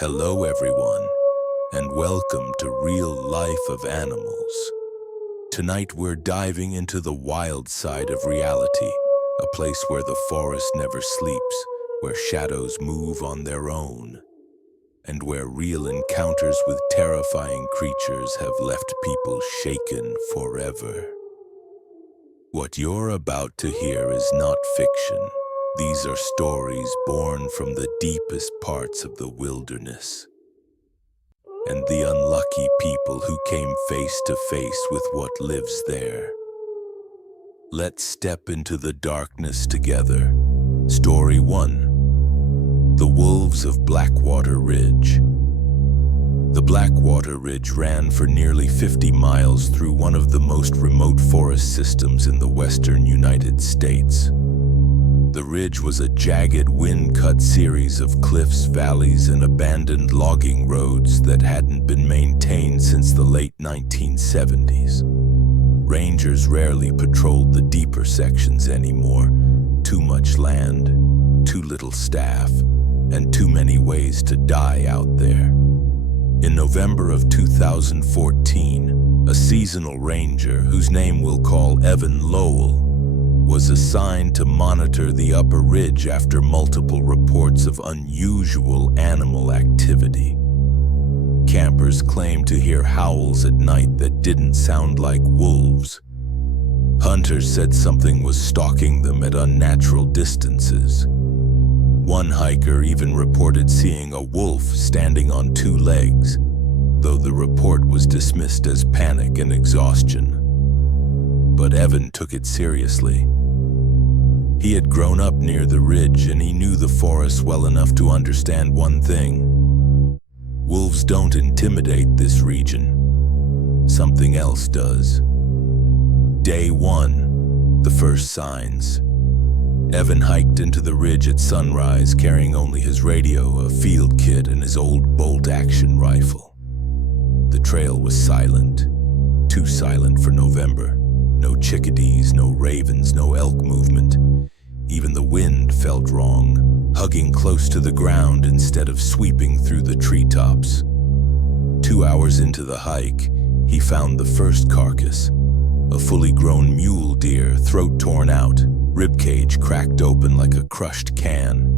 Hello everyone, and welcome to Real Life of Animals. Tonight we're diving into the wild side of reality, a place where the forest never sleeps, where shadows move on their own, and where real encounters with terrifying creatures have left people shaken forever. What you're about to hear is not fiction. These are stories born from the deepest parts of the wilderness, and the unlucky people who came face to face with what lives there. Let's step into the darkness together. Story 1. The Wolves of Blackwater Ridge. The Blackwater Ridge ran for nearly 50 miles through one of the most remote forest systems in the western United States. The ridge was a jagged, wind-cut series of cliffs, valleys, and abandoned logging roads that hadn't been maintained since the late 1970s. Rangers rarely patrolled the deeper sections anymore. Too much land, too little staff, and too many ways to die out there. In November of 2014, a seasonal ranger, whose name we'll call Evan Lowell, was assigned to monitor the upper ridge after multiple reports of unusual animal activity. Campers claimed to hear howls at night that didn't sound like wolves. Hunters said something was stalking them at unnatural distances. One hiker even reported seeing a wolf standing on two legs, though the report was dismissed as panic and exhaustion. But Evan took it seriously. He had grown up near the ridge and he knew the forest well enough to understand one thing. Wolves don't intimidate this region. Something else does. Day 1, the first signs. Evan hiked into the ridge at sunrise carrying only his radio, a field kit, and his old bolt-action rifle. The trail was silent, too silent for November. No chickadees, no ravens, no elk movement. Even the wind felt wrong, hugging close to the ground instead of sweeping through the treetops. 2 hours into the hike, he found the first carcass, a fully grown mule deer, throat torn out, ribcage cracked open like a crushed can.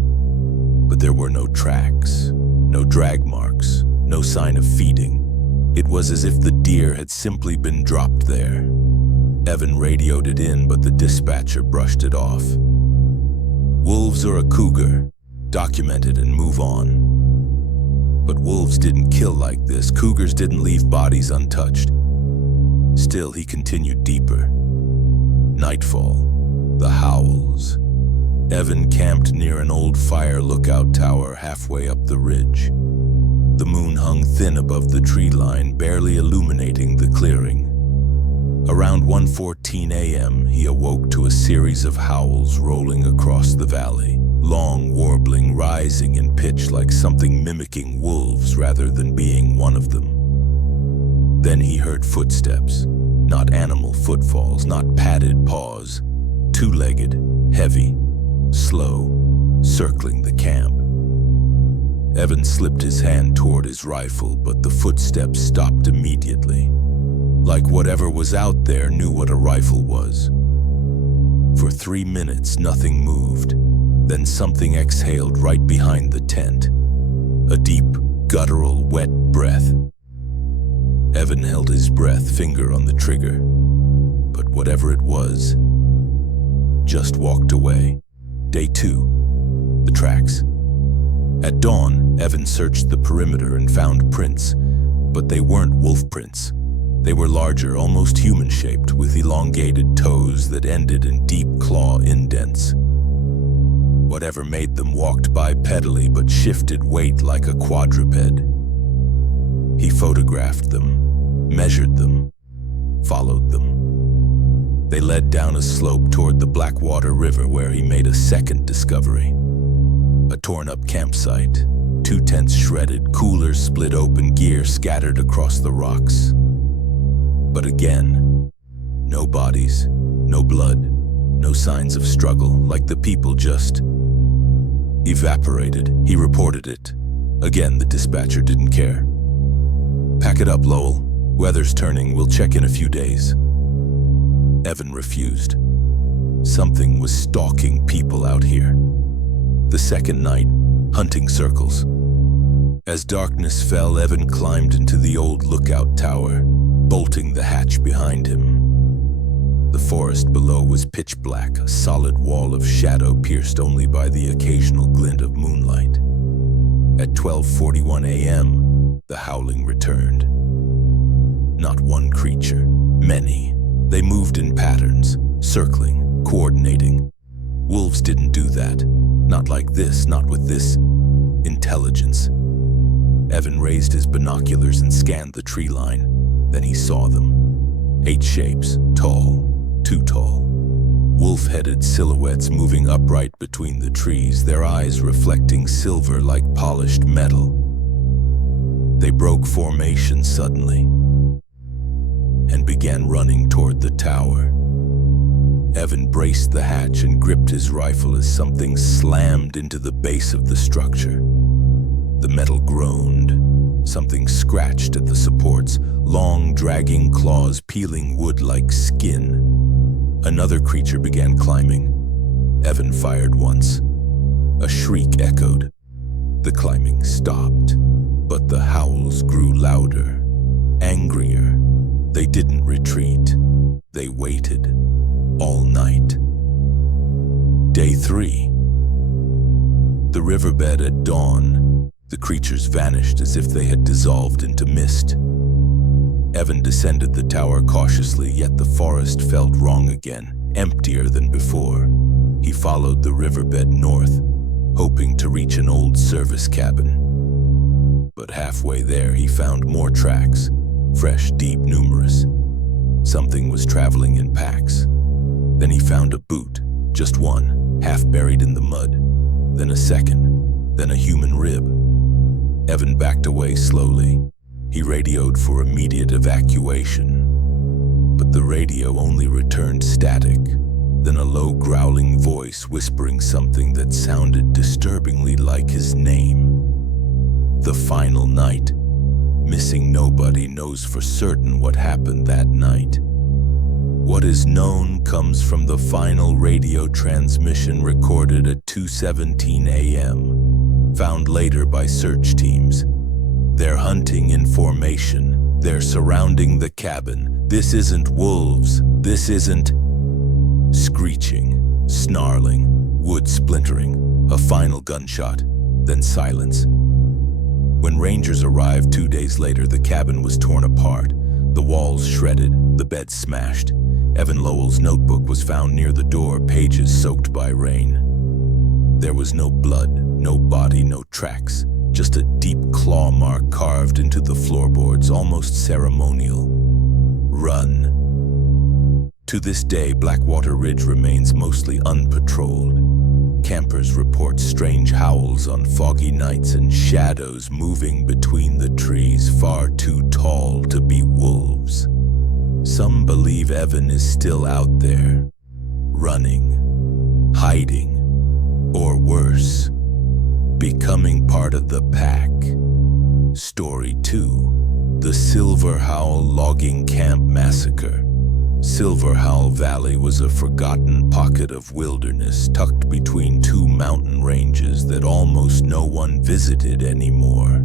But there were no tracks, no drag marks, no sign of feeding. It was as if the deer had simply been dropped there. Evan radioed it in, but the dispatcher brushed it off. Wolves or a cougar, document it and move on. But wolves didn't kill like this. Cougars didn't leave bodies untouched. Still, he continued deeper. Nightfall, the howls. Evan camped near an old fire lookout tower halfway up the ridge. The moon hung thin above the tree line, barely illuminating the clearing. Around 1:14 a.m., he awoke to a series of howls rolling across the valley, long, warbling, rising in pitch like something mimicking wolves rather than being one of them. Then he heard footsteps, not animal footfalls, not padded paws, two-legged, heavy, slow, circling the camp. Evan slipped his hand toward his rifle, but the footsteps stopped immediately. Like whatever was out there knew what a rifle was. For 3 minutes, nothing moved. Then something exhaled right behind the tent. A deep, guttural, wet breath. Evan held his breath, finger on the trigger. But whatever it was, just walked away. Day 2, the tracks. At dawn, Evan searched the perimeter and found prints, but they weren't wolf prints. They were larger, almost human-shaped, with elongated toes that ended in deep claw indents. Whatever made them walked bipedally but shifted weight like a quadruped. He photographed them, measured them, followed them. They led down a slope toward the Blackwater River where he made a second discovery. A torn-up campsite, 2 tents shredded, coolers split open, gear scattered across the rocks. But again, no bodies, no blood, no signs of struggle, like the people just evaporated. He reported it. Again, the dispatcher didn't care. "Pack it up, Lowell. Weather's turning. We'll check in a few days." Evan refused. Something was stalking people out here. The second night, hunting circles. As darkness fell, Evan climbed into the old lookout tower, bolting the hatch behind him. The forest below was pitch black, a solid wall of shadow pierced only by the occasional glint of moonlight. At 12:41 a.m., the howling returned. Not one creature, many. They moved in patterns, circling, coordinating. Wolves didn't do that. Not like this, not with this intelligence. Evan raised his binoculars and scanned the tree line. Then he saw them. 8 shapes, tall, too tall. Wolf-headed silhouettes moving upright between the trees, their eyes reflecting silver like polished metal. They broke formation suddenly and began running toward the tower. Evan braced the hatch and gripped his rifle as something slammed into the base of the structure. The metal groaned. Something scratched at the supports, long, dragging claws peeling wood like skin. Another creature began climbing. Evan fired once. A shriek echoed. The climbing stopped, but the howls grew louder, angrier. They didn't retreat. They waited. All night. Day 3. The riverbed at dawn. The creatures vanished as if they had dissolved into mist. Evan descended the tower cautiously, yet the forest felt wrong again, emptier than before. He followed the riverbed north, hoping to reach an old service cabin. But halfway there, he found more tracks, fresh, deep, numerous. Something was traveling in packs. Then he found a boot, just one, half buried in the mud. Then a second, then a human rib. Evan backed away slowly. He radioed for immediate evacuation. But the radio only returned static, then a low growling voice whispering something that sounded disturbingly like his name. The final night. Missing nobody knows for certain what happened that night. What is known comes from the final radio transmission recorded at 2:17 a.m., found later by search teams. They're hunting in formation. They're surrounding the cabin. This isn't wolves. This isn't... Screeching, snarling, wood splintering, a final gunshot, then silence. When rangers arrived 2 days later, the cabin was torn apart, the walls shredded, the bed smashed. Evan Lowell's notebook was found near the door, pages soaked by rain. There was no blood, no body, no tracks, just a deep claw mark carved into the floorboards, almost ceremonial. Run. To this day, Blackwater Ridge remains mostly unpatrolled. Campers report strange howls on foggy nights and shadows moving between the trees far too tall to be wolves. Some believe Evan is still out there, running, hiding, or worse, becoming part of the pack. Story 2. The Silver Howl Logging Camp Massacre. Silver Howl Valley was a forgotten pocket of wilderness tucked between 2 mountain ranges that almost no one visited anymore.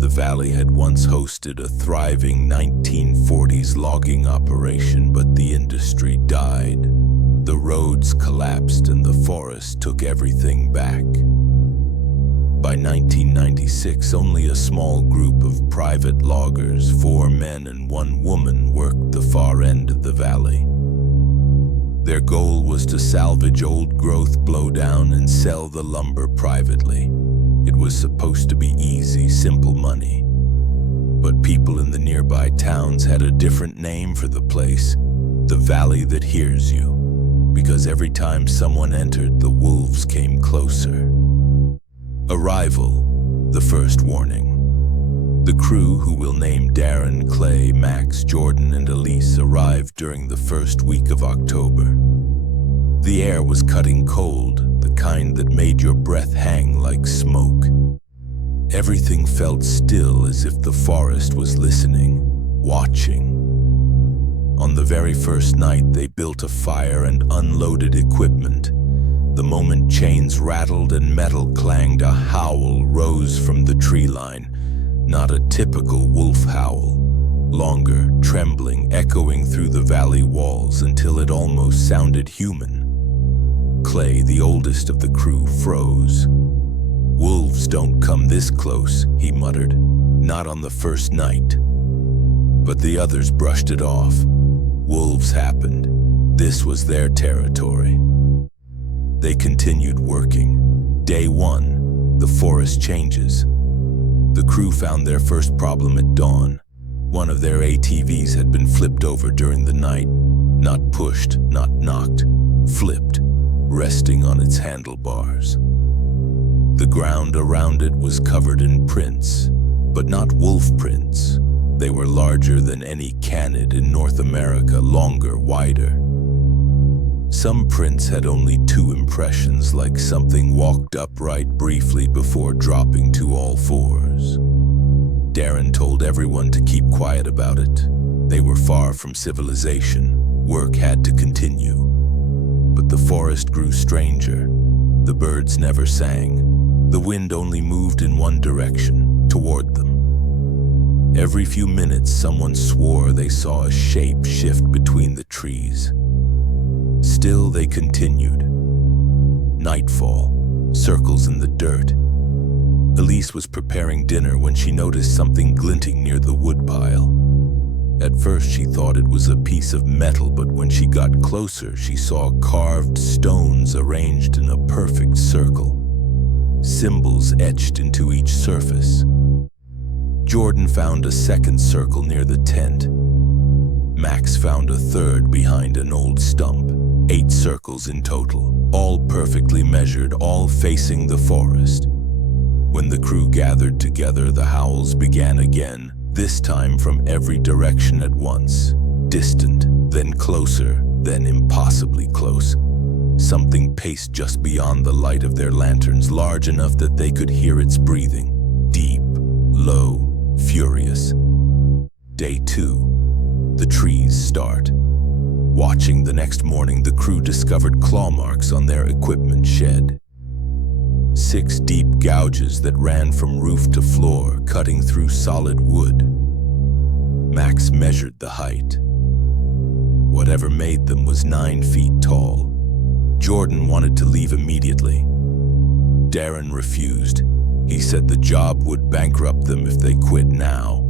The valley had once hosted a thriving 1940s logging operation, but the industry died. The roads collapsed and the forest took everything back. By 1996, only a small group of private loggers, 4 men and 1 woman, worked the far end of the valley. Their goal was to salvage old-growth blowdown and sell the lumber privately. It was supposed to be easy, simple money. But people in the nearby towns had a different name for the place, the valley that hears you, because every time someone entered, the wolves came closer. Arrival, the first warning. The crew, who we'll name Darren, Clay, Max, Jordan, and Elise, arrived during the first week of October. The air was cutting cold, the kind that made your breath hang like smoke. Everything felt still, as if the forest was listening, watching. On the very first night, they built a fire and unloaded equipment. The moment chains rattled and metal clanged, a howl rose from the tree line. Not a typical wolf howl. Longer, trembling, echoing through the valley walls until it almost sounded human. Clay, the oldest of the crew, froze. "Wolves don't come this close," he muttered. "Not on the first night." But the others brushed it off. Wolves happened. This was their territory. They continued working. Day 1, the forest changes. The crew found their first problem at dawn. One of their ATVs had been flipped over during the night. Not pushed, not knocked. Flipped, resting on its handlebars. The ground around it was covered in prints, but not wolf prints. They were larger than any canid in North America, longer, wider. Some prints had only 2 impressions, like something walked upright briefly before dropping to all fours. Darren told everyone to keep quiet about it. They were far from civilization. Work had to continue. But the forest grew stranger. The birds never sang. The wind only moved in one direction, toward them. Every few minutes, someone swore they saw a shape shift between the trees. Still, they continued. Nightfall, circles in the dirt. Elise was preparing dinner when she noticed something glinting near the woodpile. At first, she thought it was a piece of metal, but when she got closer, she saw carved stones arranged in a perfect circle. Symbols etched into each surface. Jordan found a second circle near the tent. Max found a third behind an old stump. 8 circles in total, all perfectly measured, all facing the forest. When the crew gathered together, the howls began again, this time from every direction at once. Distant, then closer, then impossibly close. Something paced just beyond the light of their lanterns, large enough that they could hear its breathing. Deep, low, furious. Day 2. The trees start. Watching the next morning, the crew discovered claw marks on their equipment shed. 6 deep gouges that ran from roof to floor, cutting through solid wood. Max measured the height. Whatever made them was 9 feet tall. Jordan wanted to leave immediately. Darren refused. He said the job would bankrupt them if they quit now.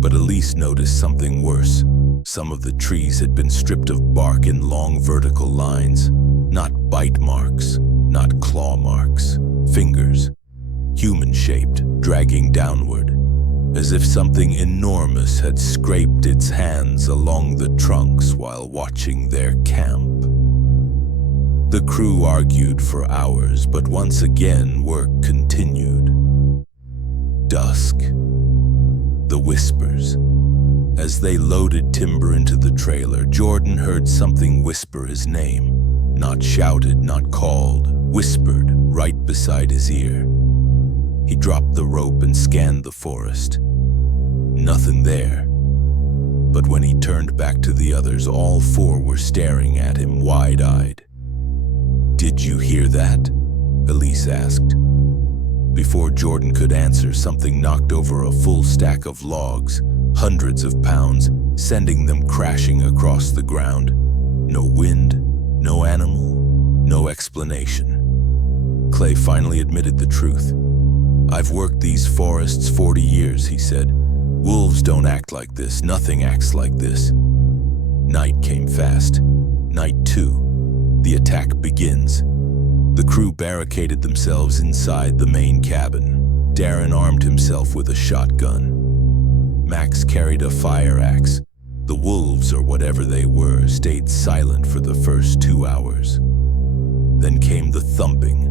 But Elise noticed something worse. Some of the trees had been stripped of bark in long vertical lines. Not bite marks, not claw marks. Fingers, human-shaped, dragging downward, as if something enormous had scraped its hands along the trunks while watching their camp. The crew argued for hours, but once again work continued. Dusk. The whispers. As they loaded timber into the trailer, Jordan heard something whisper his name. Not shouted, not called, whispered right beside his ear. He dropped the rope and scanned the forest. Nothing there. But when he turned back to the others, all 4 were staring at him wide-eyed. "Did you hear that?" Elise asked. Before Jordan could answer, something knocked over a full stack of logs, hundreds of pounds, sending them crashing across the ground. No wind, no animal, no explanation. Clay finally admitted the truth. "I've worked these forests 40 years, he said. "Wolves don't act like this, nothing acts like this." Night came fast. Night 2. The attack begins. The crew barricaded themselves inside the main cabin. Darren armed himself with a shotgun. Max carried a fire axe. The wolves, or whatever they were, stayed silent for the first 2 hours. Then came the thumping.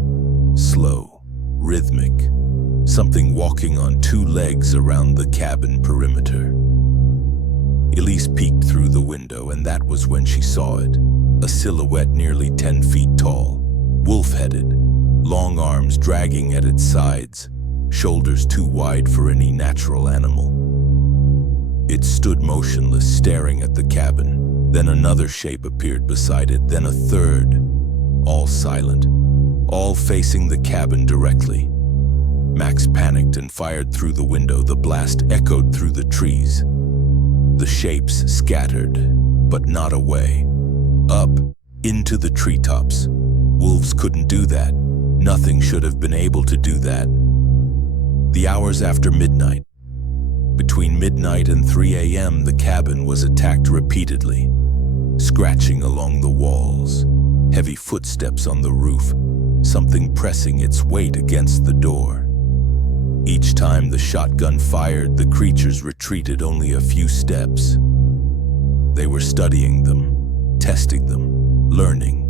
Slow, rhythmic. Something walking on 2 legs around the cabin perimeter. Elise peeked through the window, and that was when she saw it. A silhouette nearly 10 feet tall, wolf-headed, long arms dragging at its sides, shoulders too wide for any natural animal. It stood motionless, staring at the cabin. Then another shape appeared beside it, then a third, all silent, all facing the cabin directly. Max panicked and fired through the window. The blast echoed through the trees. The shapes scattered, but not away. Up, into the treetops. Wolves couldn't do that. Nothing should have been able to do that. The hours after midnight. Between midnight and 3 a.m., the cabin was attacked repeatedly. Scratching along the walls, heavy footsteps on the roof, something pressing its weight against the door. Each time the shotgun fired, the creatures retreated only a few steps. They were studying them, testing them, learning.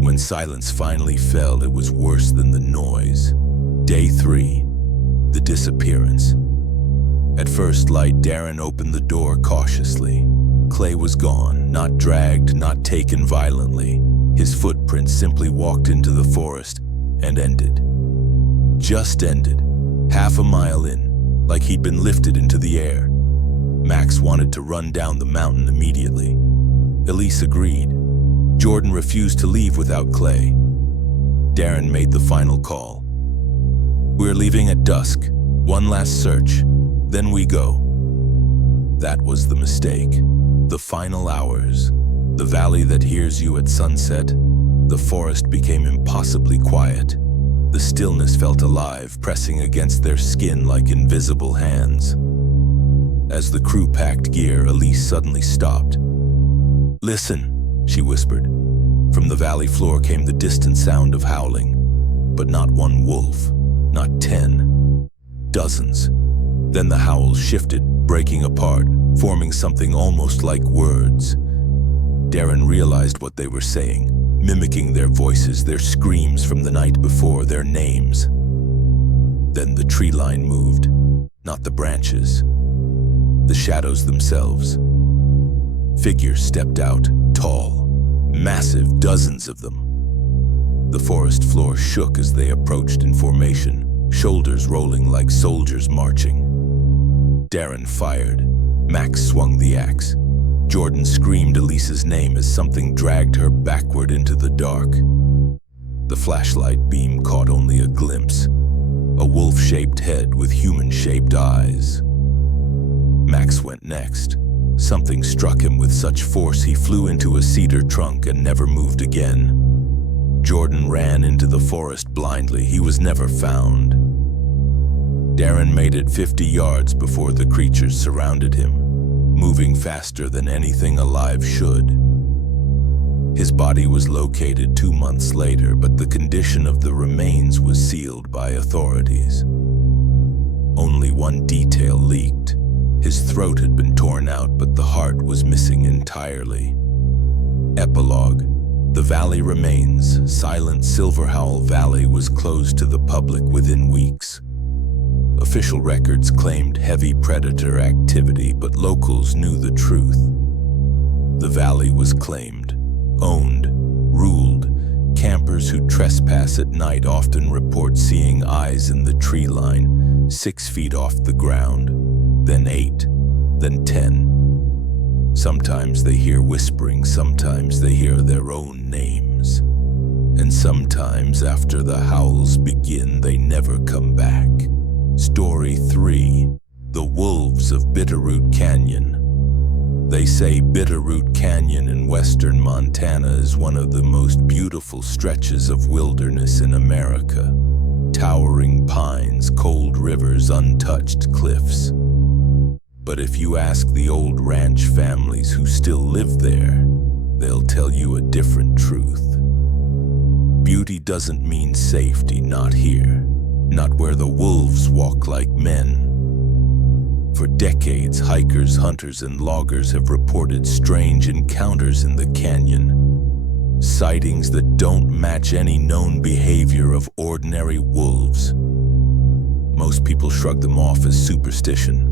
When silence finally fell, it was worse than the noise. Day 3, the disappearance. At first light, Darren opened the door cautiously. Clay was gone, not dragged, not taken violently. His footprints simply walked into the forest and ended. Just ended, half a mile in, like he'd been lifted into the air. Max wanted to run down the mountain immediately. Elise agreed. Jordan refused to leave without Clay. Darren made the final call. "We're leaving at dusk. One last search. Then we go." That was the mistake. The final hours. The valley that hears you at sunset. The forest became impossibly quiet. The stillness felt alive, pressing against their skin like invisible hands. As the crew packed gear, Elise suddenly stopped. "Listen," she whispered. From the valley floor came the distant sound of howling. But not one wolf, not 10, dozens. Then the howls shifted, breaking apart, forming something almost like words. Darren realized what they were saying, mimicking their voices, their screams from the night before, their names. Then the tree line moved, not the branches, the shadows themselves. Figures stepped out, tall, massive, dozens of them. The forest floor shook as they approached in formation, shoulders rolling like soldiers marching. Darren fired. Max swung the axe. Jordan screamed Elise's name as something dragged her backward into the dark. The flashlight beam caught only a glimpse, a wolf-shaped head with human-shaped eyes. Max went next. Something struck him with such force he flew into a cedar trunk and never moved again. Jordan ran into the forest blindly. He was never found. Darren made it 50 yards before the creatures surrounded him, moving faster than anything alive should. His body was located 2 months later, but the condition of the remains was sealed by authorities. Only one detail leaked. His throat had been torn out, but the heart was missing entirely. Epilogue. The valley remains. Silent Silver Howl Valley was closed to the public within weeks. Official records claimed heavy predator activity, but locals knew the truth. The valley was claimed, owned, ruled. Campers who trespass at night often report seeing eyes in the tree line, 6 feet off the ground, then 8, then 10. Sometimes they hear whispering, sometimes they hear their own names. And sometimes after the howls begin, they never come back. Story 3. The Wolves of Bitterroot Canyon. They say Bitterroot Canyon in western Montana is one of the most beautiful stretches of wilderness in America. Towering pines, cold rivers, untouched cliffs. But if you ask the old ranch families who still live there, they'll tell you a different truth. Beauty doesn't mean safety, not here. Not where the wolves walk like men. For decades, hikers, hunters, and loggers have reported strange encounters in the canyon. Sightings that don't match any known behavior of ordinary wolves. Most people shrug them off as superstition,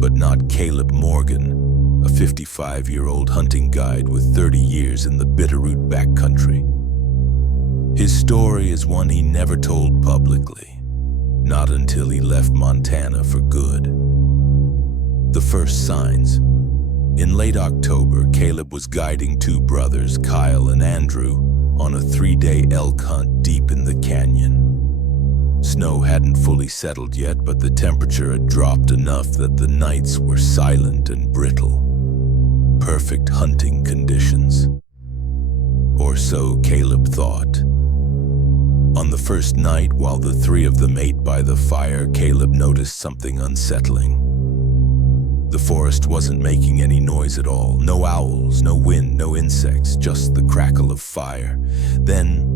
but not Caleb Morgan, a 55-year-old hunting guide with 30 years in the Bitterroot backcountry. His story is one he never told publicly. Not until he left Montana for good. The first signs. In late October, Caleb was guiding two brothers, Kyle and Andrew, on a 3-day elk hunt deep in the canyon. Snow hadn't fully settled yet, but the temperature had dropped enough that the nights were silent and brittle. Perfect hunting conditions. Or so Caleb thought. On the first night, while the three of them ate by the fire, Caleb noticed something unsettling. The forest wasn't making any noise at all. No owls, no wind, no insects, just the crackle of fire. Then,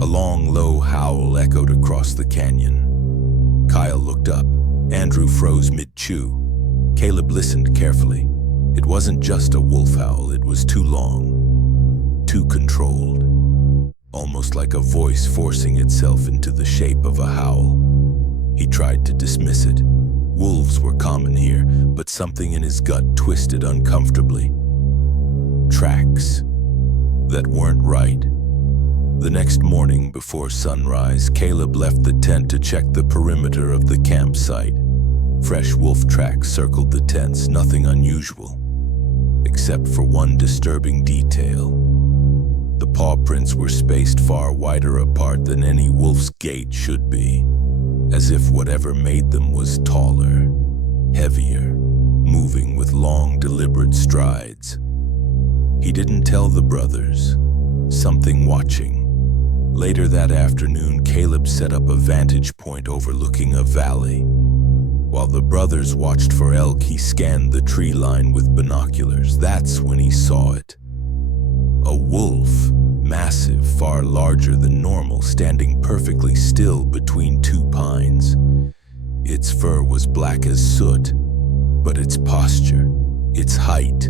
a long, low howl echoed across the canyon. Kyle looked up. Andrew froze mid-chew. Caleb listened carefully. It wasn't just a wolf howl, it was too long, too controlled. Almost like a voice forcing itself into the shape of a howl. He tried to dismiss it. Wolves were common here, but something in his gut twisted uncomfortably. Tracks that weren't right. The next morning before sunrise, Caleb left the tent to check the perimeter of the campsite. Fresh wolf tracks circled the tents, nothing unusual, except for one disturbing detail. The paw prints were spaced far wider apart than any wolf's gait should be, as if whatever made them was taller, heavier, moving with long, deliberate strides. He didn't tell the brothers. Something watching. Later that afternoon, Caleb set up a vantage point overlooking a valley. While the brothers watched for elk, he scanned the tree line with binoculars. That's when he saw it. A wolf, massive, far larger than normal, standing perfectly still between two pines. Its fur was black as soot, but its posture, its height,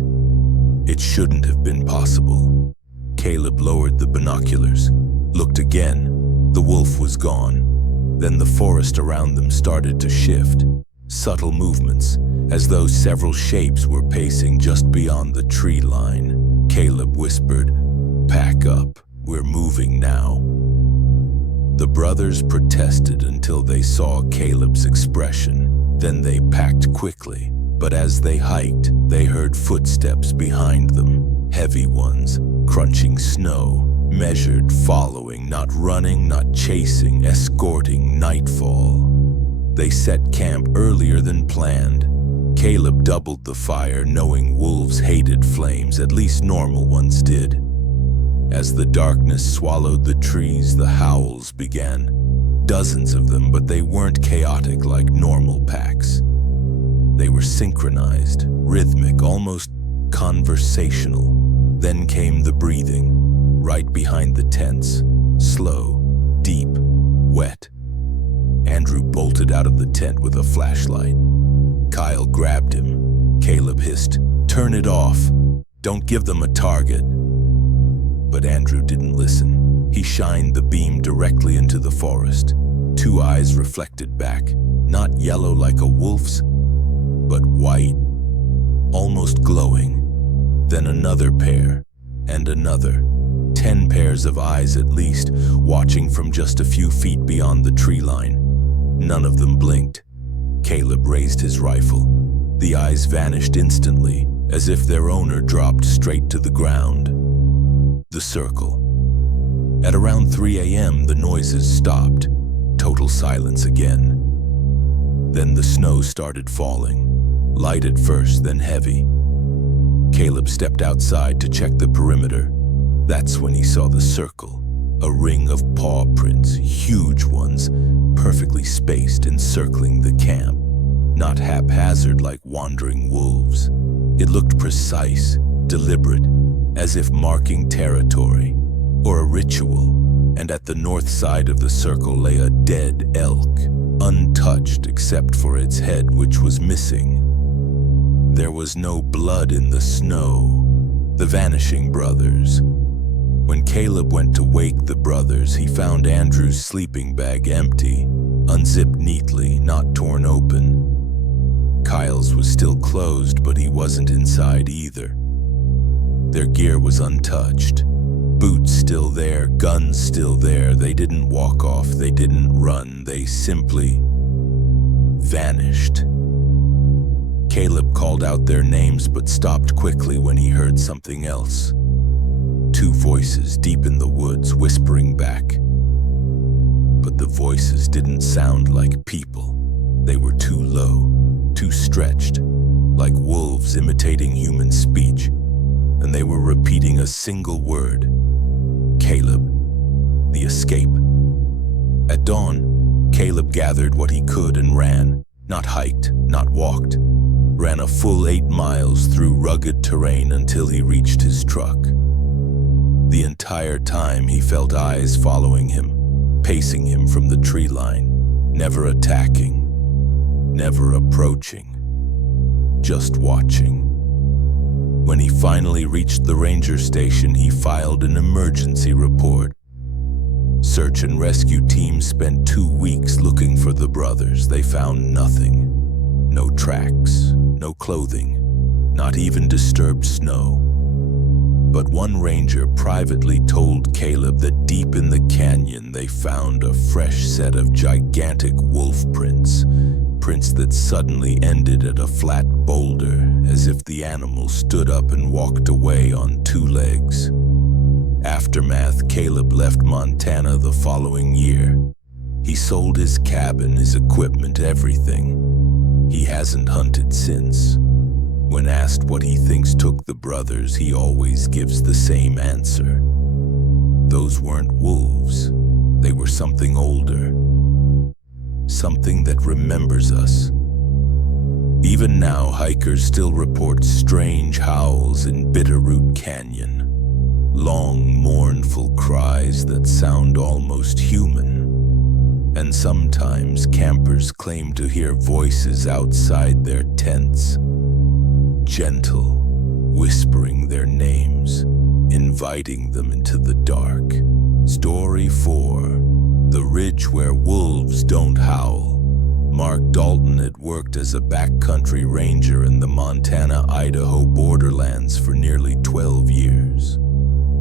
it shouldn't have been possible. Caleb lowered the binoculars, looked again. The wolf was gone. Then the forest around them started to shift. Subtle movements, as though several shapes were pacing just beyond the tree line. Caleb whispered, "Pack up, we're moving now." The brothers protested until they saw Caleb's expression. Then they packed quickly. But as they hiked, they heard footsteps behind them, heavy ones, crunching snow, measured, following, not running, not chasing, escorting nightfall. They set camp earlier than planned. Caleb doubled the fire, knowing wolves hated flames, at least normal ones did. As the darkness swallowed the trees, the howls began. Dozens of them, but they weren't chaotic like normal packs. They were synchronized, rhythmic, almost conversational. Then came the breathing, right behind the tents, slow, deep, wet. Andrew bolted out of the tent with a flashlight. Kyle grabbed him. Caleb hissed, "Turn it off. Don't give them a target." But Andrew didn't listen. He shined the beam directly into the forest. Two eyes reflected back, not yellow like a wolf's, but white, almost glowing. Then another pair, and another. 10 pairs of eyes at least, watching from just a few feet beyond the tree line. None of them blinked. Caleb raised his rifle. The eyes vanished instantly, as if their owner dropped straight to the ground. The circle. At around 3 a.m., the noises stopped. Total silence again. Then the snow started falling. Light at first, then heavy. Caleb stepped outside to check the perimeter. That's when he saw the circle. A ring of paw prints, huge ones, perfectly spaced, encircling the camp. Not haphazard like wandering wolves. It looked precise, deliberate, as if marking territory, or a ritual. And at the north side of the circle lay a dead elk, untouched except for its head, which was missing. There was no blood in the snow. The vanishing brothers. When Caleb went to wake the brothers, he found Andrew's sleeping bag empty, unzipped neatly, not torn open. Kyle's was still closed, but he wasn't inside either. Their gear was untouched. Boots still there, guns still there. They didn't walk off, they didn't run, they simply vanished. Caleb called out their names but stopped quickly when he heard something else. Two voices deep in the woods whispering back. But the voices didn't sound like people. They were too low, too stretched, like wolves imitating human speech, and they were repeating a single word: Caleb, the escape. At dawn, Caleb gathered what he could and ran, not hiked, not walked, ran a full 8 miles through rugged terrain until he reached his truck. The entire time he felt eyes following him, pacing him from the tree line, never attacking, never approaching, just watching. When he finally reached the ranger station, he filed an emergency report. Search and rescue teams spent 2 weeks looking for the brothers. They found nothing. No tracks, no clothing, not even disturbed snow. But one ranger privately told Caleb that deep in the canyon they found a fresh set of gigantic wolf prints. Prints that suddenly ended at a flat boulder, as if the animal stood up and walked away on 2 legs. Aftermath: Caleb left Montana the following year. He sold his cabin, his equipment, everything. He hasn't hunted since. When asked what he thinks took the brothers, he always gives the same answer. Those weren't wolves. They were something older. Something that remembers us. Even now, hikers still report strange howls in Bitterroot Canyon. Long, mournful cries that sound almost human. And sometimes campers claim to hear voices outside their tents. Gentle, whispering their names, inviting them into the dark. Story 4. The Ridge Where Wolves Don't Howl. Mark Dalton had worked as a backcountry ranger in the Montana-Idaho borderlands for nearly 12 years.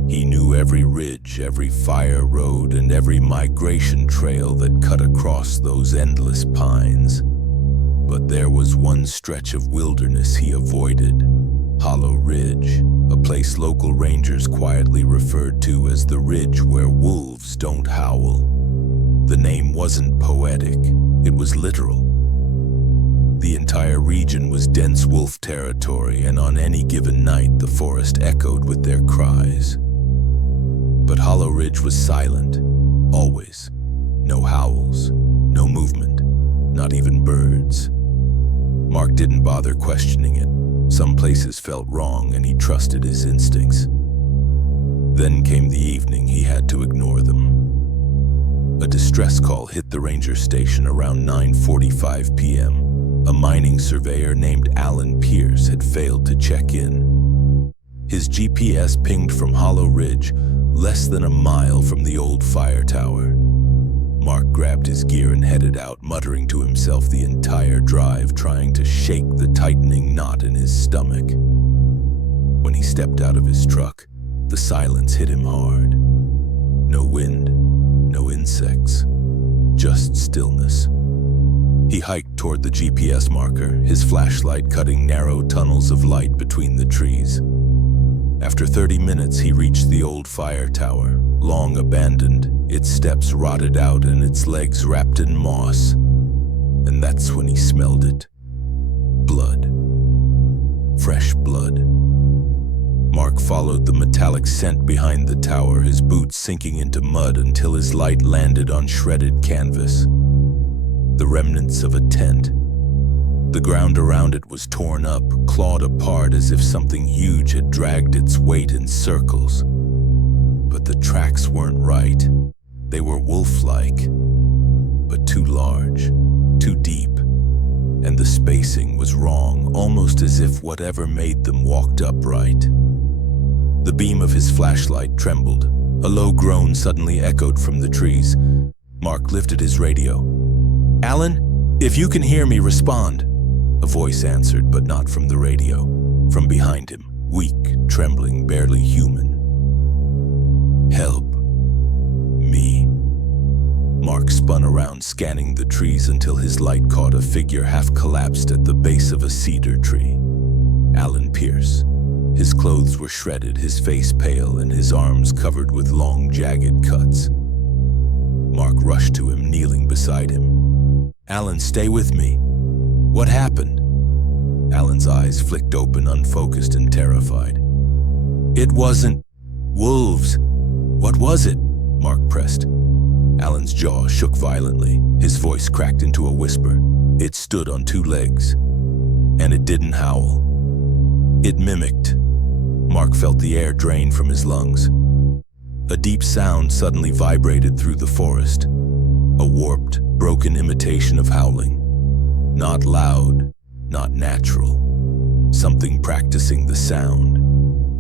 He knew every ridge, every fire road, and every migration trail that cut across those endless pines. But there was one stretch of wilderness he avoided: Hollow Ridge, a place local rangers quietly referred to as the Ridge Where Wolves Don't Howl. The name wasn't poetic, it was literal. The entire region was dense wolf territory, and on any given night the forest echoed with their cries. But Hollow Ridge was silent, always. No howls, no movement, not even birds. Mark didn't bother questioning it. Some places felt wrong and he trusted his instincts. Then came the evening he had to ignore them. A distress call hit the ranger station around 9:45 p.m. A mining surveyor named Alan Pierce had failed to check in. His GPS pinged from Hollow Ridge, less than a mile from the old fire tower. Mark grabbed his gear and headed out, muttering to himself the entire drive, trying to shake the tightening knot in his stomach. When he stepped out of his truck, the silence hit him hard. No wind, no insects, just stillness. He hiked toward the GPS marker, his flashlight cutting narrow tunnels of light between the trees. After 30 minutes, he reached the old fire tower, long abandoned, its steps rotted out and its legs wrapped in moss. And that's when he smelled it. Blood. Fresh blood. Mark followed the metallic scent behind the tower, his boots sinking into mud until his light landed on shredded canvas. The remnants of a tent. The ground around it was torn up, clawed apart as if something huge had dragged its weight in circles. But the tracks weren't right. They were wolf-like, but too large, too deep, and the spacing was wrong, almost as if whatever made them walked upright. The beam of his flashlight trembled. A low groan suddenly echoed from the trees. Mark lifted his radio. "Alan, if you can hear me, respond." A voice answered, but not from the radio. From behind him, weak, trembling, barely human. Help. Me. Mark spun around, scanning the trees until his light caught a figure half collapsed at the base of a cedar tree. Alan Pierce. His clothes were shredded, his face pale, and his arms covered with long, jagged cuts. Mark rushed to him, kneeling beside him. "Alan, stay with me. What happened?" Alan's eyes flicked open, unfocused and terrified. "It wasn't wolves. What was it?" Mark pressed. Alan's jaw shook violently. His voice cracked into a whisper. "It stood on two legs, and it didn't howl. It mimicked." Mark felt the air drain from his lungs. A deep sound suddenly vibrated through the forest. A warped, broken imitation of howling. Not loud, not natural. Something practicing the sound,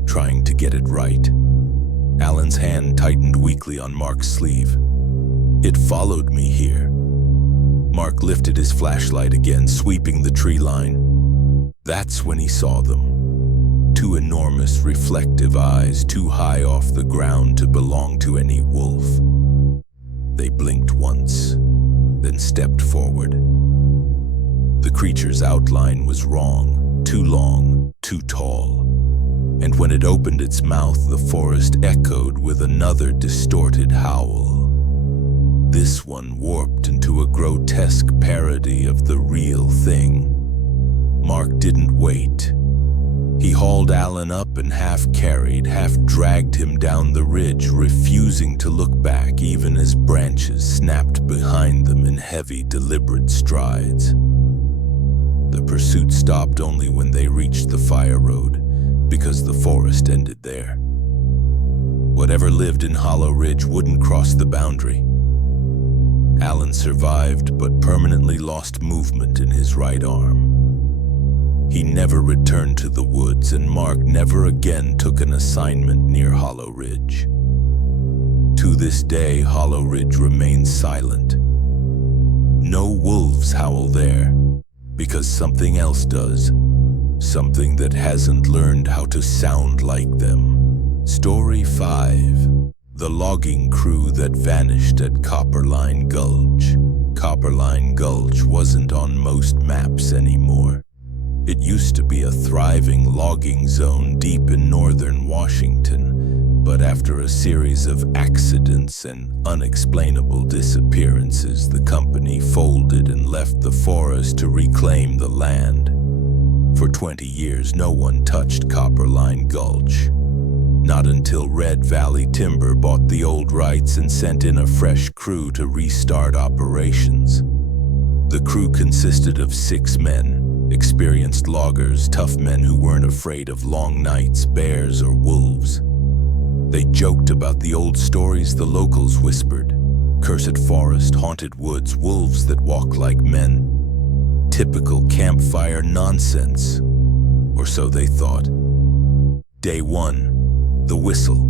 trying to get it right. Alan's hand tightened weakly on Mark's sleeve. "It followed me here." Mark lifted his flashlight again, sweeping the tree line. That's when he saw them. Two enormous, reflective eyes, too high off the ground to belong to any wolf. They blinked once, then stepped forward. The creature's outline was wrong, too long, too tall. And when it opened its mouth, the forest echoed with another distorted howl. This one warped into a grotesque parody of the real thing. Mark didn't wait. He hauled Alan up and half carried, half dragged him down the ridge, refusing to look back even as branches snapped behind them in heavy, deliberate strides. The pursuit stopped only when they reached the fire road, because the forest ended there. Whatever lived in Hollow Ridge wouldn't cross the boundary. Alan survived, but permanently lost movement in his right arm. He never returned to the woods, and Mark never again took an assignment near Hollow Ridge. To this day, Hollow Ridge remains silent. No wolves howl there, because something else does. Something that hasn't learned how to sound like them. Story 5. The logging crew that vanished at Copperline Gulch. Copperline Gulch wasn't on most maps anymore. It used to be a thriving logging zone deep in northern Washington, but after a series of accidents and unexplainable disappearances, the company folded and left the forest to reclaim the land. For 20 years, no one touched Copperline Gulch. Not until Red Valley Timber bought the old rights and sent in a fresh crew to restart operations. The crew consisted of 6 men. Experienced loggers, tough men who weren't afraid of long nights, bears, or wolves. They joked about the old stories the locals whispered. Cursed forest, haunted woods, wolves that walk like men. Typical campfire nonsense. Or so they thought. Day 1. The whistle.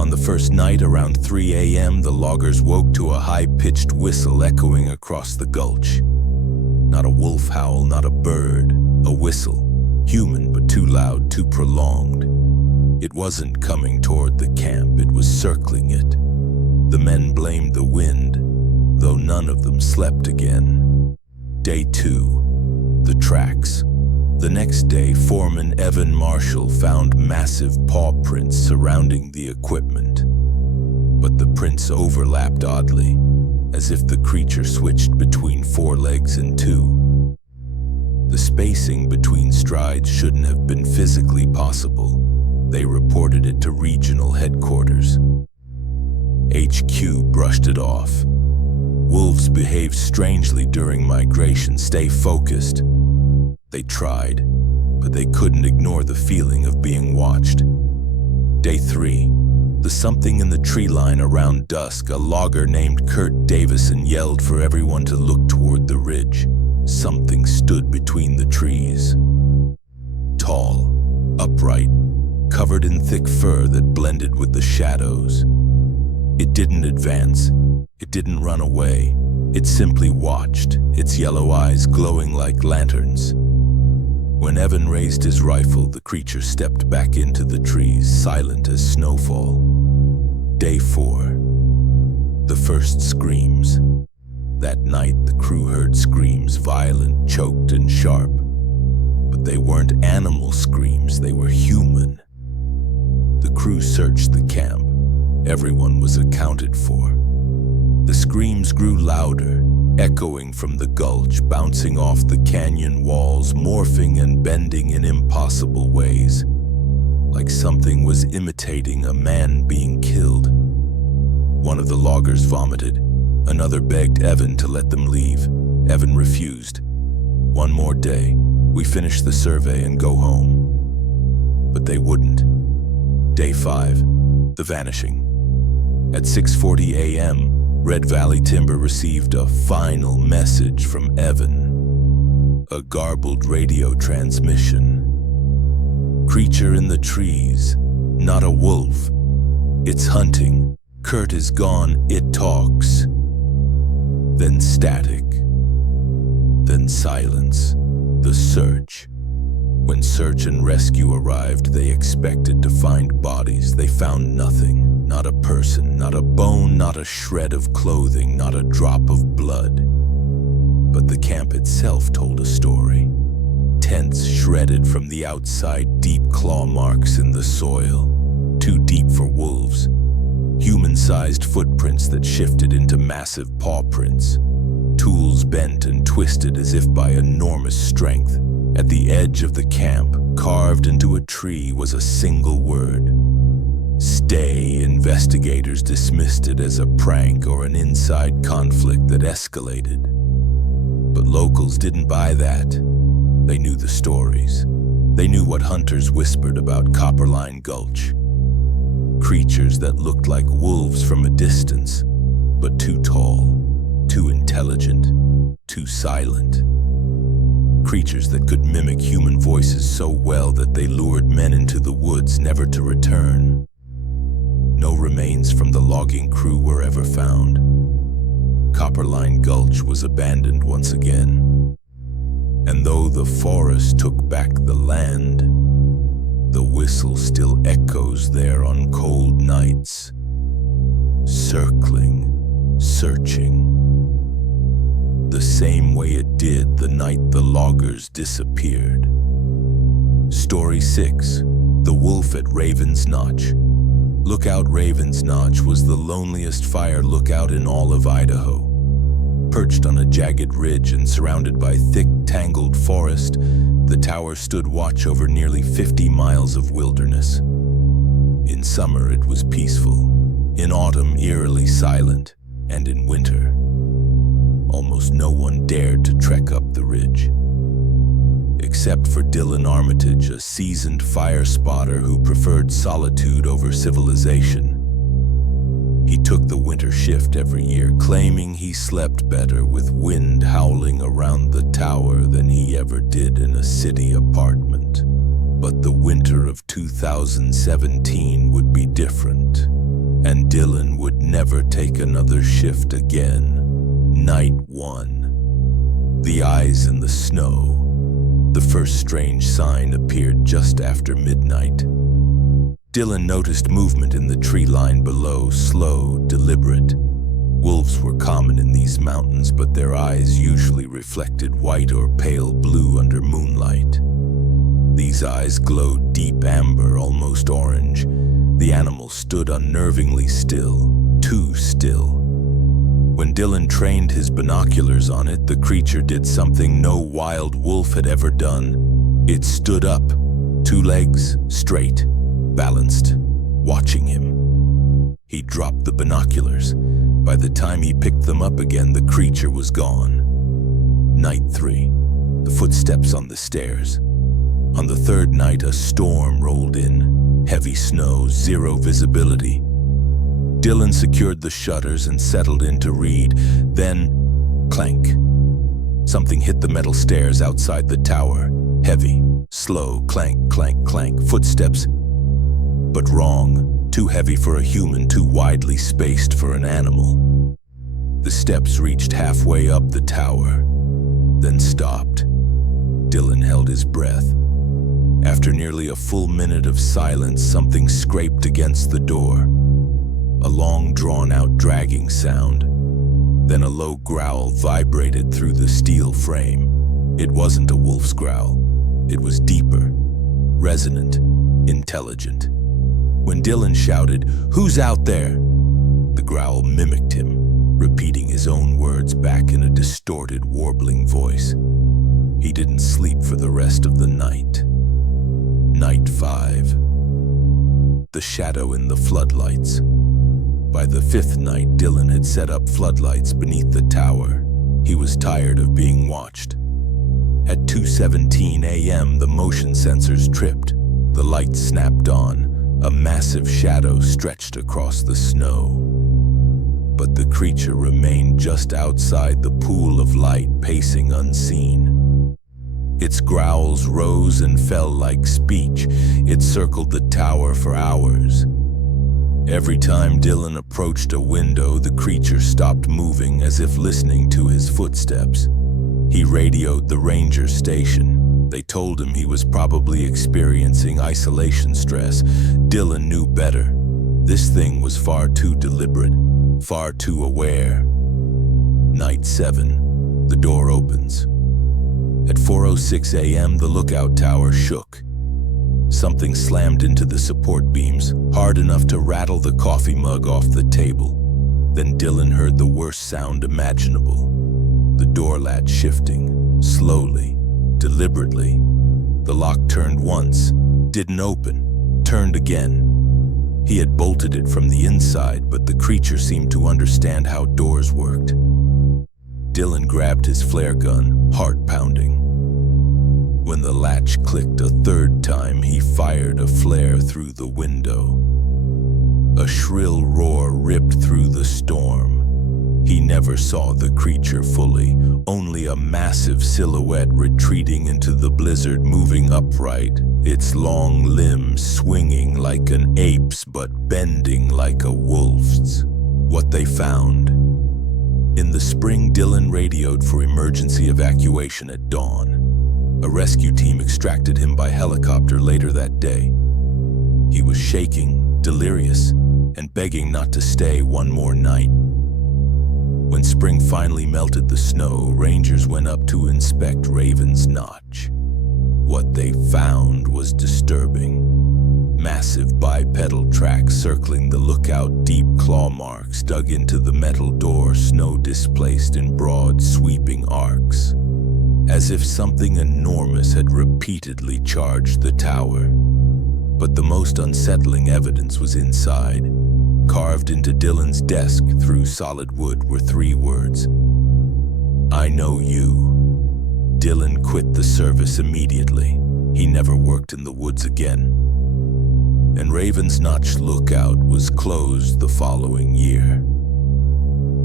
On the first night, around 3 a.m., the loggers woke to a high-pitched whistle echoing across the gulch. Not a wolf howl, not a bird, a whistle. Human, but too loud, too prolonged. It wasn't coming toward the camp, it was circling it. The men blamed the wind, though none of them slept again. Day 2. The tracks. The next day, Foreman Evan Marshall found massive paw prints surrounding the equipment. But the prints overlapped oddly, as if the creature switched between 4 legs and 2. The spacing between strides shouldn't have been physically possible. They reported it to regional headquarters. HQ brushed it off. Wolves behave strangely during migration. Stay focused. They tried, but they couldn't ignore the feeling of being watched. Day 3. The something in the tree line around dusk. A logger named Kurt Davison yelled for everyone to look toward the ridge. Something stood between the trees. Tall, upright, covered in thick fur that blended with the shadows. It didn't advance. It didn't run away. It simply watched, its yellow eyes glowing like lanterns. When Evan raised his rifle, the creature stepped back into the trees, silent as snowfall. Day 4. The first screams. That night, the crew heard screams, violent, choked, and sharp. But they weren't animal screams, they were human. The crew searched the camp. Everyone was accounted for. The screams grew louder, echoing from the gulch, bouncing off the canyon walls, morphing and bending in impossible ways, like something was imitating a man being killed. One of the loggers vomited. Another begged Evan to let them leave. Evan refused. One more day, we finish the survey and go home. But they wouldn't. Day 5, the vanishing. At 6:40 a.m., Red Valley Timber received a final message from Evan. A garbled radio transmission. Creature in the trees, not a wolf. It's hunting. Kurt is gone, it talks. Then static. Then silence. The search. When search and rescue arrived, they expected to find bodies. They found nothing. Not a person, not a bone, not a shred of clothing, not a drop of blood. But the camp itself told a story. Tents shredded from the outside, deep claw marks in the soil. Too deep for wolves. Human-sized footprints that shifted into massive paw prints. Tools bent and twisted as if by enormous strength. At the edge of the camp, carved into a tree, was a single word. Stay. Investigators dismissed it as a prank or an inside conflict that escalated. But locals didn't buy that. They knew the stories. They knew what hunters whispered about Copperline Gulch. Creatures that looked like wolves from a distance, but too tall, too intelligent, too silent. Creatures that could mimic human voices so well that they lured men into the woods, never to return. No remains from the logging crew were ever found. Copperline Gulch was abandoned once again. And though the forest took back the land, the whistle still echoes there on cold nights. Circling, searching. The same way it did the night the loggers disappeared. Story 6. The Wolf at Raven's Notch. Lookout Raven's Notch was the loneliest fire lookout in all of Idaho. Perched on a jagged ridge and surrounded by thick, tangled forest, the tower stood watch over nearly 50 miles of wilderness. In summer, it was peaceful. In autumn, eerily silent. And in winter, almost no one dared to trek up the ridge. Except for Dylan Armitage, a seasoned fire spotter who preferred solitude over civilization. He took the winter shift every year, claiming he slept better with wind howling around the tower than he ever did in a city apartment. But the winter of 2017 would be different, and Dylan would never take another shift again. Night 1. The eyes in the snow. The first strange sign appeared just after midnight. Dylan noticed movement in the tree line below, slow, deliberate. Wolves were common in these mountains, but their eyes usually reflected white or pale blue under moonlight. These eyes glowed deep amber, almost orange. The animal stood unnervingly still, too still. When Dylan trained his binoculars on it, the creature did something no wild wolf had ever done. It stood up, 2 legs, straight, balanced, watching him. He dropped the binoculars. By the time he picked them up again, the creature was gone. Night 3. The footsteps on the stairs. On the 3rd night, a storm rolled in. Heavy snow, 0 visibility. Dylan secured the shutters and settled in to read. Then, clank. Something hit the metal stairs outside the tower. Heavy, slow, clank, clank, clank. Footsteps, but wrong. Too heavy for a human, too widely spaced for an animal. The steps reached halfway up the tower, then stopped. Dylan held his breath. After nearly a full minute of silence, something scraped against the door. a long, drawn-out dragging sound. Then a low growl vibrated through the steel frame. It wasn't a wolf's growl. It was deeper, resonant, intelligent. When Dylan shouted, "Who's out there?" the growl mimicked him, repeating his own words back in a distorted, warbling voice. He didn't sleep for the rest of the night. Night 5. The shadow in the floodlights. By the 5th night, Dylan had set up floodlights beneath the tower. He was tired of being watched. At 2:17 a.m., the motion sensors tripped. The lights snapped on. A massive shadow stretched across the snow. But the creature remained just outside the pool of light, pacing unseen. Its growls rose and fell like speech. It circled the tower for hours. Every time Dylan approached a window, the creature stopped moving, as if listening to his footsteps. He radioed the ranger station. They told him he was probably experiencing isolation stress. Dylan knew better. This thing was far too deliberate, far too aware. Night 7. The door opens. At 4:06 a.m., the lookout tower shook. Something slammed into the support beams, hard enough to rattle the coffee mug off the table. Then Dylan heard the worst sound imaginable. The door latch shifting, slowly, deliberately. The lock turned once, didn't open, turned again. He had bolted it from the inside, but the creature seemed to understand how doors worked. Dylan grabbed his flare gun, heart pounding. When the latch clicked a 3rd time, he fired a flare through the window. A shrill roar ripped through the storm. He never saw the creature fully, only a massive silhouette retreating into the blizzard, moving upright, its long limbs swinging like an ape's but bending like a wolf's. What they found. In the spring, Dylan radioed for emergency evacuation at dawn. A rescue team extracted him by helicopter later that day. He was shaking, delirious, and begging not to stay one more night. When spring finally melted the snow, rangers went up to inspect Raven's Notch. What they found was disturbing. Massive bipedal tracks circling the lookout, deep claw marks dug into the metal door, snow displaced in broad, sweeping arcs. As if something enormous had repeatedly charged the tower. But the most unsettling evidence was inside. Carved into Dylan's desk through solid wood were 3 words. "I know you." Dylan quit the service immediately. He never worked in the woods again. And Raven's Notch Lookout was closed the following year.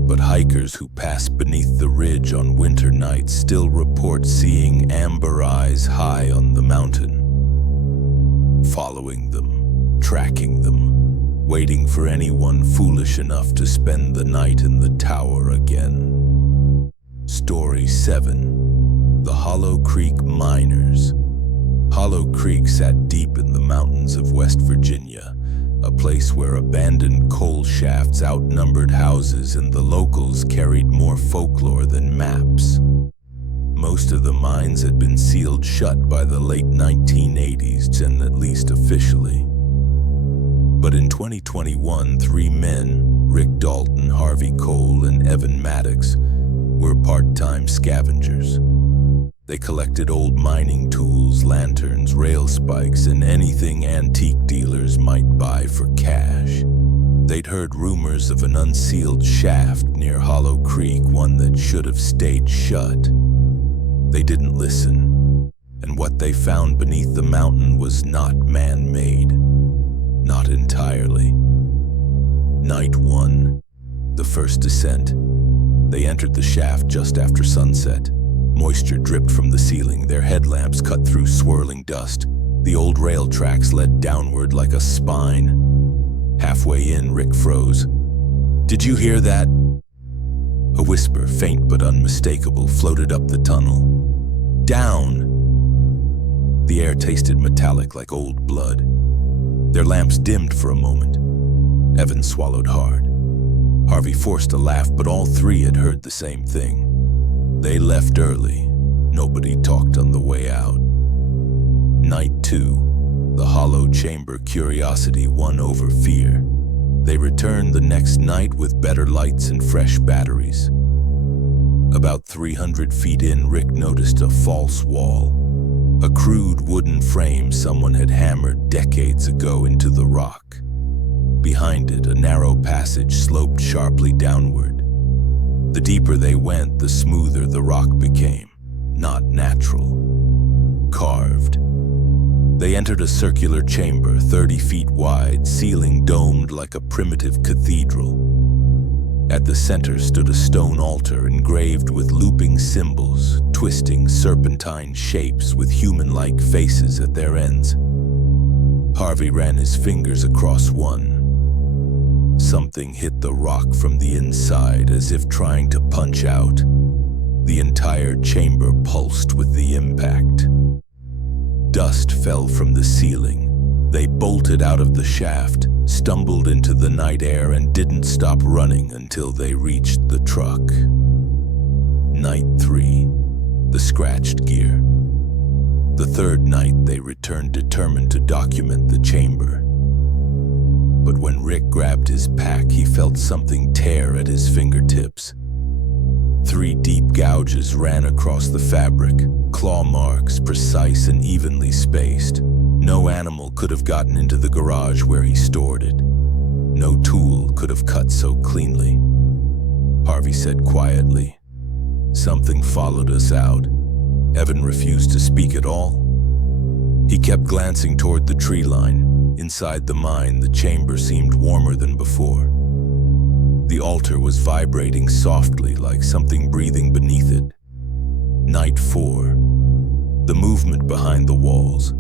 But hikers who pass beneath the ridge on winter nights still report seeing amber eyes high on the mountain. Following them, tracking them, waiting for anyone foolish enough to spend the night in the tower again. Story 7. The Hollow Creek Miners. Hollow Creek sat deep in the mountains of West Virginia, a place where abandoned coal shafts outnumbered houses and the locals carried more folklore than maps. Most of the mines had been sealed shut by the late 1980s, and at least officially. But in 2021, 3 men, Rick Dalton, Harvey Cole, and Evan Maddox, were part-time scavengers. They collected old mining tools, lanterns, rail spikes, and anything antique dealers might buy for cash. They'd heard rumors of an unsealed shaft near Hollow Creek, one that should have stayed shut. They didn't listen, and what they found beneath the mountain was not man-made. Not entirely. Night 1, the first descent. They entered the shaft just after sunset. Moisture dripped from the ceiling, their headlamps cut through swirling dust. The old rail tracks led downward like a spine. Halfway in, Rick froze. "Did you hear that?" A whisper, faint but unmistakable, floated up the tunnel. "Down!" The air tasted metallic like old blood. Their lamps dimmed for a moment. Evan swallowed hard. Harvey forced a laugh, but all three had heard the same thing. They left early. Nobody talked on the way out. Night 2, the hollow chamber curiosity won over fear. They returned the next night with better lights and fresh batteries. About 300 feet in, Rick noticed a false wall. A crude wooden frame someone had hammered decades ago into the rock. Behind it, a narrow passage sloped sharply downward. The deeper they went, the smoother the rock became. Not natural. Carved. They entered a circular chamber, 30 feet wide, ceiling domed like a primitive cathedral. At the center stood a stone altar engraved with looping symbols, twisting serpentine shapes with human-like faces at their ends. Harvey ran his fingers across one. Something hit the rock from the inside as if trying to punch out. The entire chamber pulsed with the impact. Dust fell from the ceiling. They bolted out of the shaft, stumbled into the night air, and didn't stop running until they reached the truck. Night 3, the scratched gear. The third night, they returned determined to document the chamber. But when Rick grabbed his pack, he felt something tear at his fingertips. 3 deep gouges ran across the fabric, claw marks precise and evenly spaced. No animal could have gotten into the garage where he stored it. No tool could have cut so cleanly. Harvey said quietly, "Something followed us out." Evan refused to speak at all. He kept glancing toward the tree line. Inside the mine, the chamber seemed warmer than before. The altar was vibrating softly, like something breathing beneath it. Night 4. The movement behind the walls.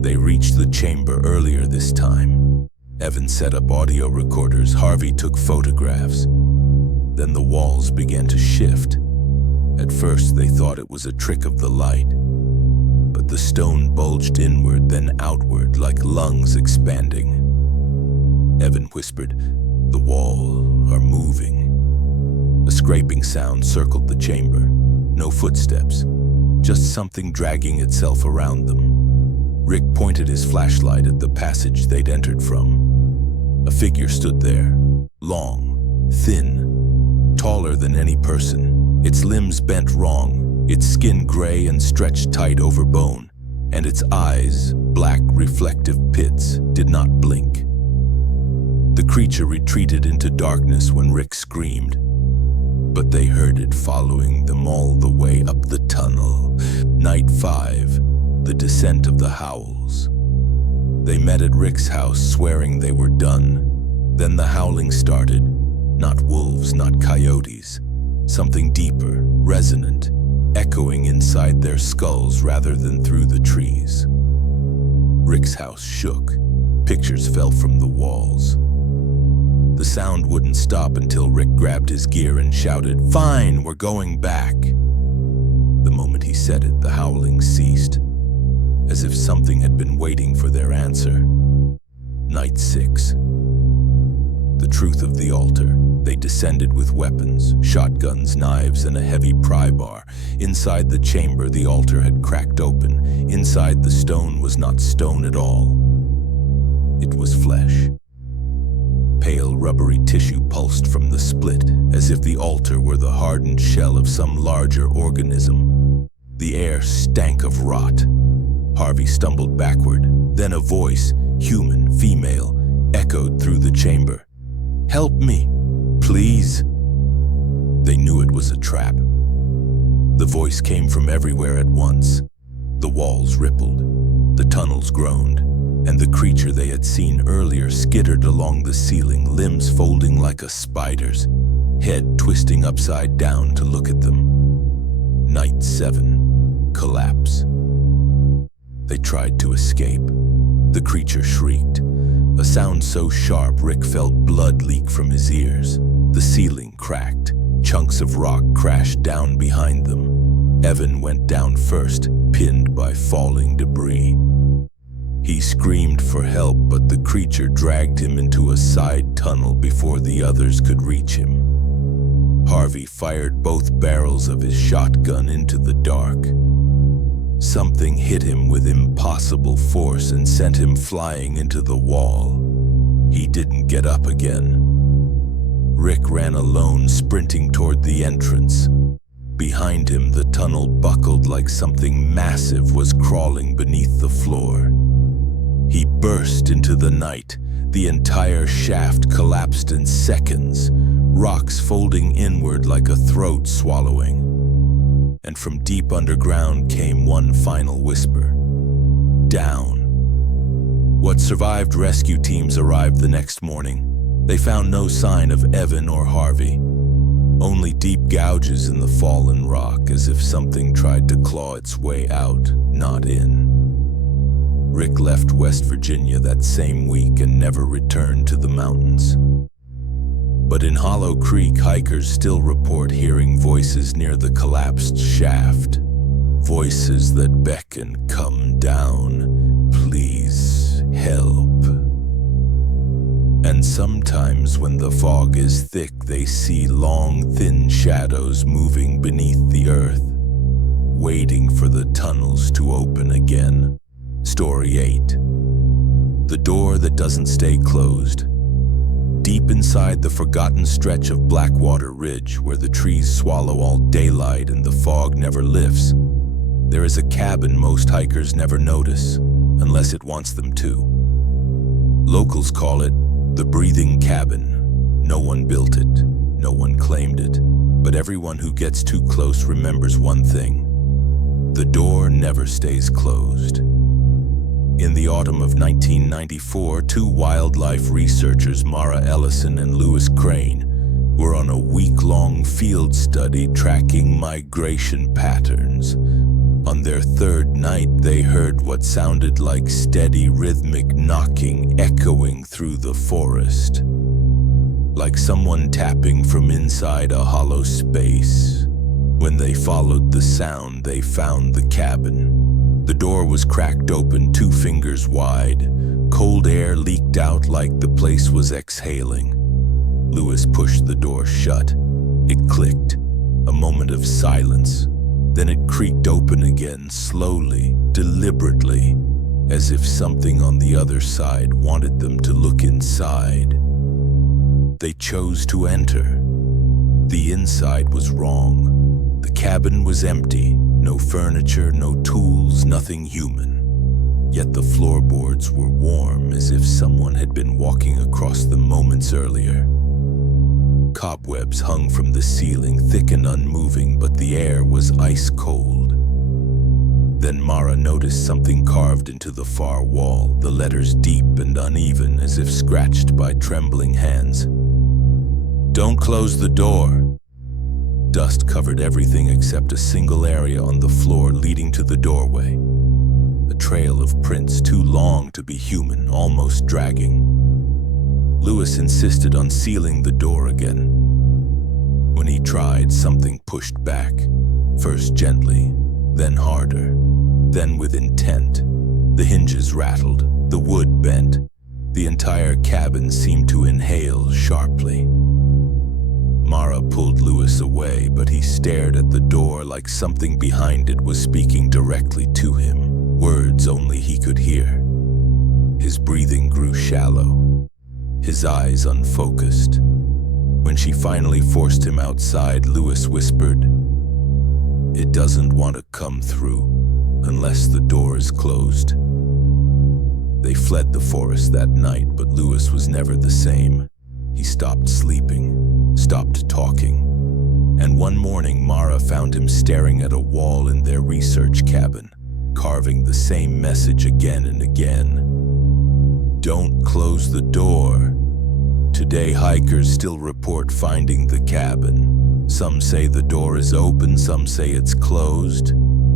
They reached the chamber earlier this time. Evan set up audio recorders. Harvey took photographs. Then the walls began to shift. At first, they thought it was a trick of the light. But the stone bulged inward, then outward, like lungs expanding. Evan whispered, "The walls are moving." A scraping sound circled the chamber. No footsteps, just something dragging itself around them. Rick pointed his flashlight at the passage they'd entered from. A figure stood there, long, thin, taller than any person, its limbs bent wrong, its skin gray and stretched tight over bone, and its eyes, black reflective pits, did not blink. The creature retreated into darkness when Rick screamed, but they heard it following them all the way up the tunnel. Night 5, the descent of the howls. They met at Rick's house, swearing they were done. Then the howling started. Not wolves, not coyotes. Something deeper, resonant, echoing inside their skulls rather than through the trees. Rick's house shook. Pictures fell from the walls. The sound wouldn't stop until Rick grabbed his gear and shouted, "Fine, we're going back." The moment he said it, the howling ceased, as if something had been waiting for their answer. Night 6. The truth of the altar. They descended with weapons, shotguns, knives, and a heavy pry bar. Inside the chamber, the altar had cracked open. Inside, the stone was not stone at all. It was flesh. Pale, rubbery tissue pulsed from the split, as if the altar were the hardened shell of some larger organism. The air stank of rot. Harvey stumbled backward. Then a voice, human, female, echoed through the chamber. "Help me, please." They knew it was a trap. The voice came from everywhere at once. The walls rippled, the tunnels groaned, and the creature they had seen earlier skittered along the ceiling, limbs folding like a spider's, head twisting upside down to look at them. Night 7. Collapse. They tried to escape. The creature shrieked. A sound so sharp Rick felt blood leak from his ears. The ceiling cracked. Chunks of rock crashed down behind them. Evan went down first, pinned by falling debris. He screamed for help, but the creature dragged him into a side tunnel before the others could reach him. Harvey fired both barrels of his shotgun into the dark. Something hit him with impossible force and sent him flying into the wall. He didn't get up again. Rick ran alone, sprinting toward the entrance. Behind him, the tunnel buckled like something massive was crawling beneath the floor. He burst into the night. The entire shaft collapsed in seconds, rocks folding inward like a throat swallowing. And from deep underground came one final whisper. Down. What survived rescue teams arrived the next morning. They found no sign of Evan or Harvey. Only deep gouges in the fallen rock, as if something tried to claw its way out, not in. Rick left West Virginia that same week and never returned to the mountains. But in Hollow Creek, hikers still report hearing voices near the collapsed shaft. Voices that beckon, "Come down, please help." And sometimes when the fog is thick, they see long, thin shadows moving beneath the earth, waiting for the tunnels to open again. Story 8. The door that doesn't stay closed. Deep inside the forgotten stretch of Blackwater Ridge, where the trees swallow all daylight and the fog never lifts, there is a cabin most hikers never notice, unless it wants them to. Locals call it the Breathing Cabin. No one built it, no one claimed it, but everyone who gets too close remembers one thing: the door never stays closed. In the autumn of 1994, two wildlife researchers, Mara Ellison and Lewis Crane, were on a week-long field study tracking migration patterns. On their third night, they heard what sounded like steady, rhythmic knocking echoing through the forest, like someone tapping from inside a hollow space. When they followed the sound, they found the cabin. The door was cracked open 2 fingers wide. Cold air leaked out like the place was exhaling. Lewis pushed the door shut. It clicked. A moment of silence. Then it creaked open again, slowly, deliberately, as if something on the other side wanted them to look inside. They chose to enter. The inside was wrong. The cabin was empty. No furniture, no tools, nothing human. Yet the floorboards were warm, as if someone had been walking across them moments earlier. Cobwebs hung from the ceiling, thick and unmoving, but the air was ice cold. Then Mara noticed something carved into the far wall, the letters deep and uneven, as if scratched by trembling hands. "Don't close the door." Dust covered everything except a single area on the floor leading to the doorway. A trail of prints too long to be human, almost dragging. Lewis insisted on sealing the door again. When he tried, something pushed back, first gently, then harder, then with intent. The hinges rattled, the wood bent. The entire cabin seemed to inhale sharply. Mara pulled Lewis away, but he stared at the door like something behind it was speaking directly to him, words only he could hear. His breathing grew shallow, his eyes unfocused. When she finally forced him outside, Lewis whispered, "It doesn't want to come through unless the door is closed." They fled the forest that night, but Lewis was never the same. He stopped sleeping, stopped talking, and one morning Mara found him staring at a wall in their research cabin, carving the same message again and again. "Don't close the door." Today, hikers still report finding the cabin. Some say the door is open, some say it's closed,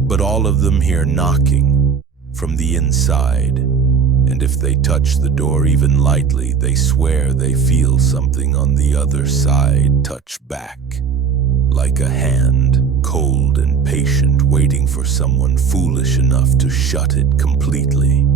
but all of them hear knocking from the inside. And if they touch the door even lightly, they swear they feel something on the other side touch back. Like a hand, cold and patient, waiting for someone foolish enough to shut it completely.